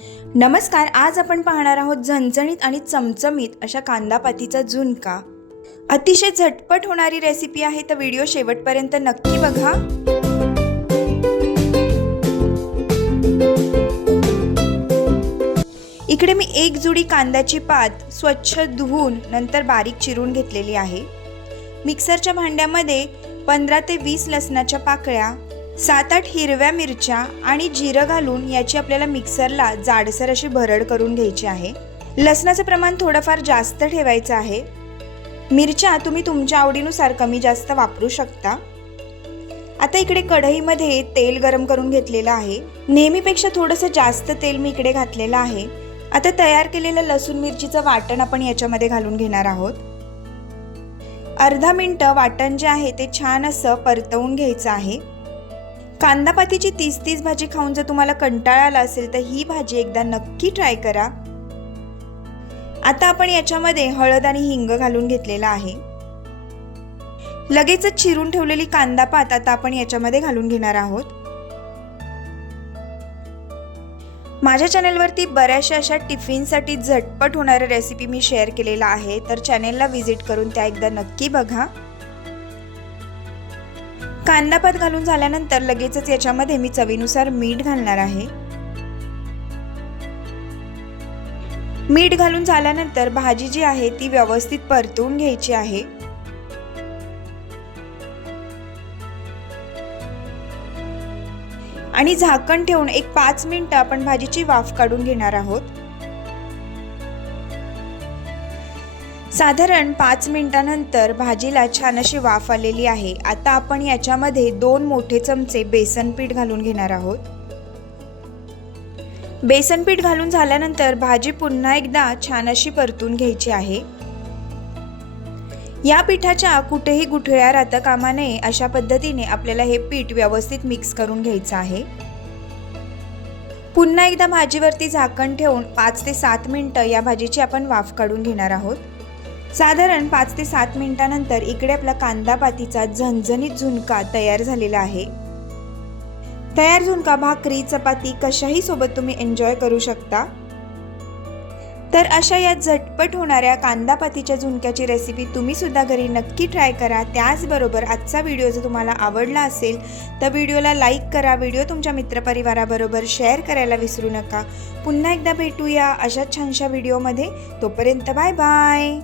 नमस्कार, आज आपण पाहणार आहोत झणझणीत आणि चमचमीत अशा कांदापातीचा झुणका। अतिशय झटपट होणारी रेसिपी आहे, तर व्हिडिओ शेवटपर्यंत नक्की बघा। इकडे मी एक जुडी कांद्याची पात स्वच्छ धुवून नंतर बारीक चिरून घेतलेली आहे। मिक्सरच्या भांड्यामध्ये 15 ते 20 लसणाच्या पाकळ्या, 7-8 हिरव्या मिरच्या आणि जिरं घालून याची आपल्याला मिक्सरला जाडसर अशी भरड करून घ्यायची आहे। लसणाचं प्रमाण थोडंफार जास्त ठेवायचं आहे। मिरच्या तुम्ही तुमच्या आवडीनुसार कमी जास्त वापरू शकता। आता इकडे कढईमध्ये तेल गरम करून घेतलेलं आहे। नेहमीपेक्षा थोडंसं जास्त तेल मी इकडे घातलेलं आहे। आता तयार केलेलं लसूण मिरचीचं वाटण आपण याच्यामध्ये घालून घेणार आहोत। अर्धा मिनिट वाटण जे आहे ते छान असं परतवून घ्यायचं आहे। कांदापातीची 30 भाजी खाऊन जर तुम्हाला कंटाळा आला असेल तर ही भाजी एकदा नक्की ट्राय करा। आता आपण याच्यामध्ये हळद आणि हिंग घालून घेतलेला आहे। लगेचच चिरून ठेवलेली कांदापात आता आपण याच्यामध्ये घालून घेणार आहोत। माझ्या चॅनलवरती बऱ्याचशा अशा टिफिनसाठी झटपट होणाऱ्या रेसिपी मी शेअर केलेला आहे, तर चॅनलला व्हिजिट करून त्या एकदा नक्की बघा। कांदापात घालून झाल्यानंतर लगेचच याच्यामध्ये मी चवीनुसार मीठ घालणार आहे। मीठ घालून झाल्यानंतर भाजी जी आहे ती व्यवस्थित परतवून घ्यायची आहे। आणि झाकण ठेवून एक 5 मिनिटं आपण भाजीची वाफ काढून घेणार आहोत। साधारण 5 मिनिटांनंतर भाजीला छान अशी वाफ आलेली आहे। आता आपण याच्यामध्ये 2 मोठे चमचे बेसन पीठ घालून घेणार आहोत। बेसन पीठ घालून झाल्यानंतर भाजी पुन्हा एकदा छान अशी परतून घ्यायची आहे। या पिठाच्या कुठेही गुठळ्या राहता कामा नये, अशा पद्धतीने आपल्याला हे पीठ व्यवस्थित मिक्स करून घ्यायचं आहे। पुन्हा एकदा भाजीवरती झाकण ठेवून 5 ते 7 मिनिटं या भाजीची आपण वाफ काढून घेणार आहोत। साधारण 5 ते 7 मिनिटांनंतर इकडे आपला कांदापातीचा झणझणीत झुणका तयार झालेला आहे। तयार झुणका भाकरी, चपाती कशाही सोबत तुम्ही एन्जॉय करू शकता। तर अशा या झटपट होणाऱ्या कांदापातीच्या झुणक्याची रेसिपी तुम्ही सुद्धा घरी नक्की ट्राय करा। त्याचबरोबर आजचा व्हिडिओ जर तुम्हाला आवडला असेल तर व्हिडिओला लाईक करा, व्हिडिओ तुमच्या मित्रपरिवाराबरोबर शेअर करायला विसरू नका। पुन्हा एकदा भेटूया अशा छानशा व्हिडिओमध्ये, तोपर्यंत बाय बाय।